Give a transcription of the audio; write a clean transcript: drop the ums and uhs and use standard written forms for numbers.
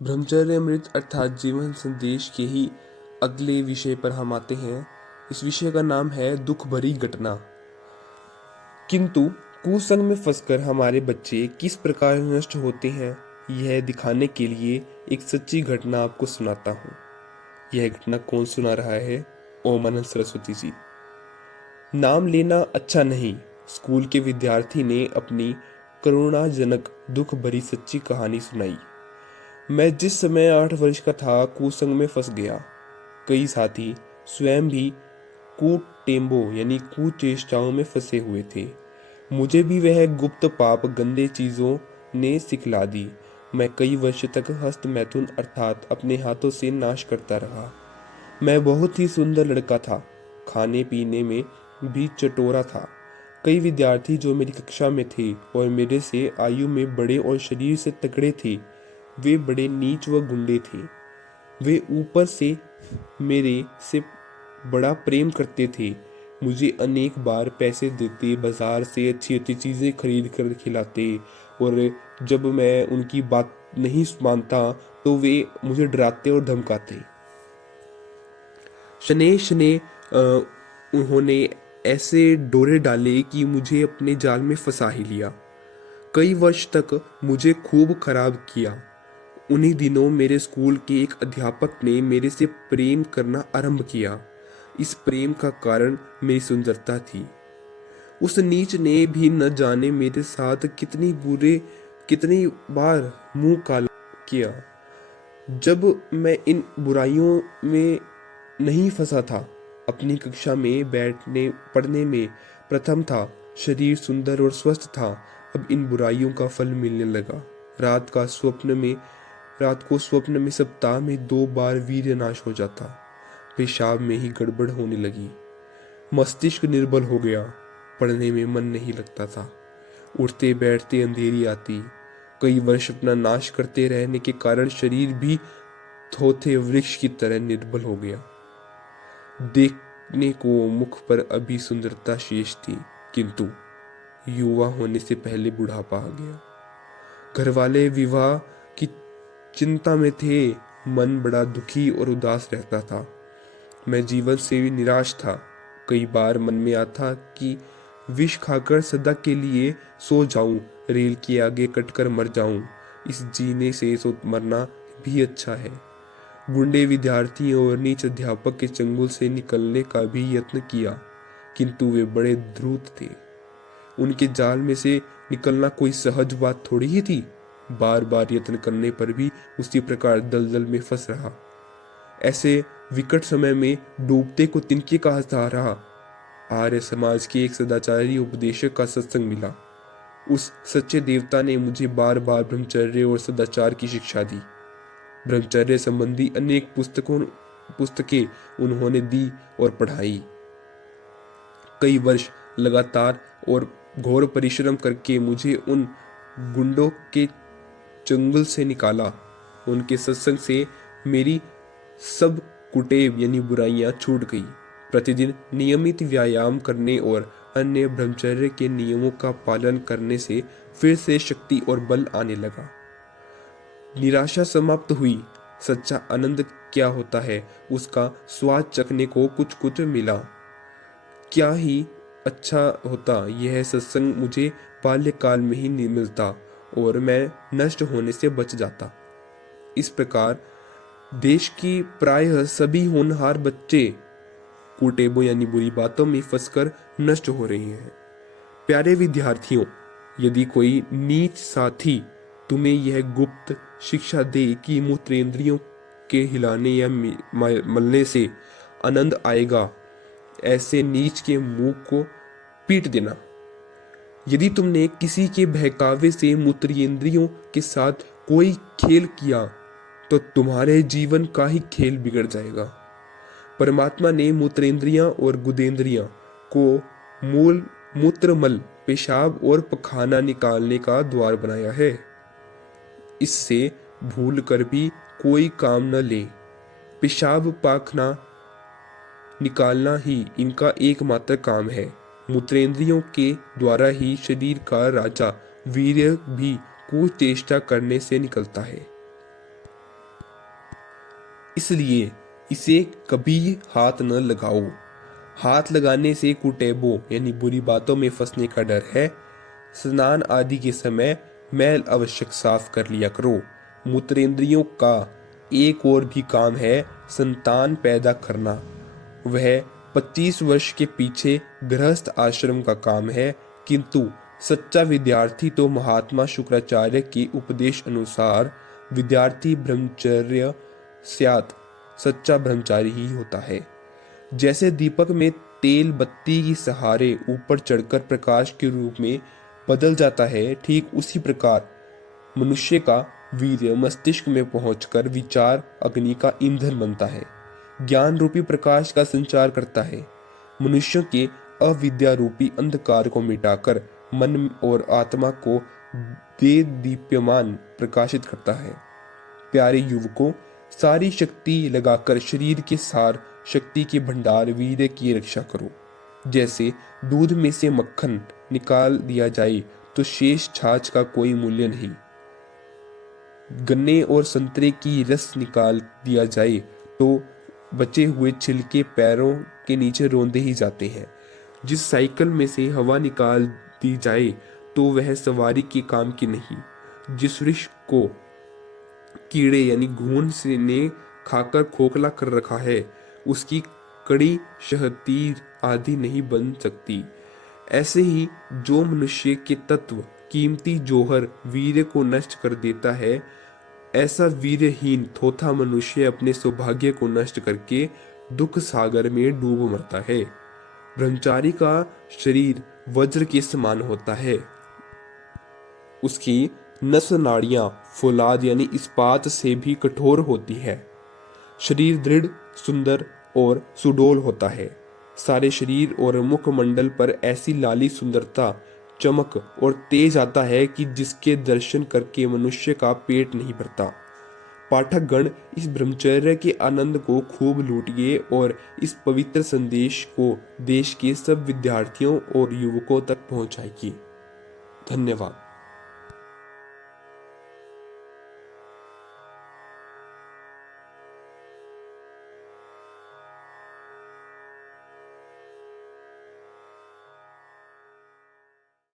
ब्रह्मचर्यामृत अर्थात जीवन संदेश के ही अगले विषय पर हम आते हैं। इस विषय का नाम है दुख भरी घटना। किंतु कुसंग में फंसकर हमारे बच्चे किस प्रकार नष्ट होते हैं, यह दिखाने के लिए एक सच्ची घटना आपको सुनाता हूँ। यह घटना कौन सुना रहा है? ओमानंद सरस्वती जी। नाम लेना अच्छा नहीं। स्कूल के विद्यार्थी ने अपनी करुणाजनक दुख भरी सच्ची कहानी सुनाई। मैं जिस समय 8 वर्ष का था, कुसंग में फंस गया। कई साथी स्वयं भी कुटेम्बो यानी कुचेष्टाओं में फंसे हुए थे। मुझे भी वह गुप्त पाप गंदे चीजों ने सिखला दी। मैं कई वर्ष तक हस्त मैथुन अर्थात अपने हाथों से नाश करता रहा। मैं बहुत ही सुंदर लड़का था, खाने पीने में भी चटोरा था। कई विद्यार्थी जो मेरी कक्षा में थे और मेरे से आयु में बड़े और शरीर से तगड़े थे, वे बड़े नीच व गुंडे थे। वे ऊपर से मेरे से बड़ा प्रेम करते थे। मुझे अनेक बार पैसे देते, बाजार से अच्छी अच्छी चीज़ें खरीद कर खिलाते, और जब मैं उनकी बात नहीं मानता तो वे मुझे डराते और धमकाते। शनै शनै उन्होंने ऐसे डोरे डाले कि मुझे अपने जाल में फंसा ही लिया। कई वर्ष तक मुझे खूब खराब किया। उन्हीं दिनों मेरे स्कूल के एक अध्यापक ने मेरे से प्रेम करना आरंभ किया। इस प्रेम का कारण मेरी सुंदरता थी। उस नीच ने भी न जाने मेरे साथ कितनी बार मुंह काला किया। जब मैं इन बुराइयों में नहीं फंसा था, अपनी कक्षा में बैठने पढ़ने में प्रथम था, शरीर सुंदर और स्वस्थ था, अब इन बुराइयों का फल मिलने लगा। रात को स्वप्न में सप्ताह में 2 बार वीर्य नाश हो जाता। पेशाब में ही गड़बड़ होने लगी। मस्तिष्क निर्बल हो गया। पढ़ने में मन नहीं लगता था। उठते बैठते अंधेरी आती। कई वर्ष अपना नाश करते रहने के कारण शरीर भी थोथे वृक्ष की तरह निर्बल हो गया। देखने को मुख पर अभी सुंदरता शेष थी, किंतु युवा होने से पहले बुढ़ापा आ गया। घर वाले विवाह की चिंता में थे। मन बड़ा दुखी और उदास रहता था। मैं जीवन से भी निराश था। कई बार मन में आता कि विष खाकर सदा के लिए सो जाऊं, रेल के आगे कटकर मर जाऊं। इस जीने से सो मरना भी अच्छा है। गुंडे विद्यार्थियों और नीच अध्यापक के चंगुल से निकलने का भी यत्न किया, किंतु वे बड़े धूर्त थे। उनके जाल में से निकलना कोई सहज बात थोड़ी ही थी। बार बार यत्न करने पर भी उसी प्रकार दलदल में फंस रहा। ऐसे विकट समय में डूबते को तिनके का सहारा आर्य समाज के एक सदाचारी उपदेशक का सत्संग मिला। उस सच्चे देवता ने मुझे बार बार ब्रह्मचर्य और सदाचार की शिक्षा दी। ब्रह्मचर्य संबंधी अनेक पुस्तकें उन्होंने दी और पढ़ाई। कई वर्ष लगातार और घोर परिश्रम करके मुझे उन गुंडों के चंगुल से निकाला। उनके सत्संग से मेरी सब कुटेव यानी बुराइयां छूट गई। प्रतिदिन नियमित व्यायाम करने और अन्य ब्रह्मचर्य के नियमों का पालन करने से फिर से शक्ति और बल आने लगा। निराशा समाप्त हुई। सच्चा आनंद क्या होता है, उसका स्वाद चखने को कुछ कुछ मिला। क्या ही अच्छा होता यह सत्संग मुझे बाल्यकाल में ही नहीं मिलता और मैं नष्ट होने से बच जाता। इस प्रकार देश की प्रायः सभी होनहार बच्चे कुटेबों यानी बुरी बातों में फंसकर नष्ट हो रहे हैं। प्यारे विद्यार्थियों, यदि कोई नीच साथी तुम्हें यह गुप्त शिक्षा दे कि मूत्रेंद्रियों के हिलाने या मलने से आनंद आएगा, ऐसे नीच के मुंह को पीट देना। यदि तुमने किसी के बहकावे से मूत्रेंद्रियों के साथ कोई खेल किया तो तुम्हारे जीवन का ही खेल बिगड़ जाएगा। परमात्मा ने मूत्रेंद्रियां और गुदेंद्रियां को मूल मूत्रमल, पेशाब और पखाना निकालने का द्वार बनाया है। इससे भूल कर भी कोई काम न ले। पेशाब पाखना निकालना ही इनका एकमात्र काम है। मूत्रेंद्रियों के द्वारा ही शरीर का राजा वीर्य भी कुचेष्टा करने से निकलता है। इसलिए इसे कभी हाथ न लगाओ। हाथ लगाने से कुटैबों यानी बुरी बातों में फंसने का डर है। स्नान आदि के समय मैल आवश्यक साफ कर लिया करो। मूत्रेंद्रियों का एक और भी काम है संतान पैदा करना। वह 25 वर्ष के पीछे गृहस्थ आश्रम का काम है, किंतु सच्चा विद्यार्थी तो महात्मा शुक्राचार्य के उपदेश अनुसार विद्यार्थी ब्रह्मचर्य स्यात्, सच्चा ब्रह्मचारी ही होता है। जैसे दीपक में तेल बत्ती की सहारे ऊपर चढ़कर प्रकाश के रूप में बदल जाता है, ठीक उसी प्रकार मनुष्य का वीर्य मस्तिष्क में पहुंचकर विचार अग्नि का ईंधन बनता है, ज्ञान रूपी प्रकाश का संचार करता है, मनुष्यों के अविद्या रूपी अंधकार को मिटाकर मन और आत्मा को दे दीप्यमान प्रकाशित करता है। प्यारे युवकों, सारी शक्ति लगाकर शरीर के सार शक्ति के भंडार वीर्य की रक्षा करो। जैसे दूध में से मक्खन निकाल दिया जाए तो शेष छाछ का कोई मूल्य नहीं। गन्ने और संतरे की रस निकाल दिया जाए तो बचे हुए छिलके पैरों के नीचे रौंदे ही जाते हैं। जिस साइकिल में से हवा निकाल दी जाए तो वह सवारी के काम की नहीं। जिस वृक्ष को कीड़े यानी घून से ने खाकर खोखला कर रखा है, उसकी कड़ी शहतीर आदि नहीं बन सकती। ऐसे ही जो मनुष्य के तत्व कीमती जौहर वीर्य को नष्ट कर देता है, ऐसा वीर्यहीन थोथा मनुष्य अपने सौभाग्य को नष्ट करके दुख सागर में डूब मरता है। ब्रह्मचारी का शरीर वज्र के समान होता है। उसकी नस नाड़ियां फौलाद यानी इस्पात से भी कठोर होती है। शरीर दृढ़, सुंदर और सुडौल होता है। सारे शरीर और मुखमंडल पर ऐसी लाली सुंदरता, चमक और तेज आता है कि जिसके दर्शन करके मनुष्य का पेट नहीं भरता। पाठक गण इस ब्रह्मचर्य के आनंद को खूब लूटिए और इस पवित्र संदेश को देश के सब विद्यार्थियों और युवकों तक पहुंचाइए। धन्यवाद।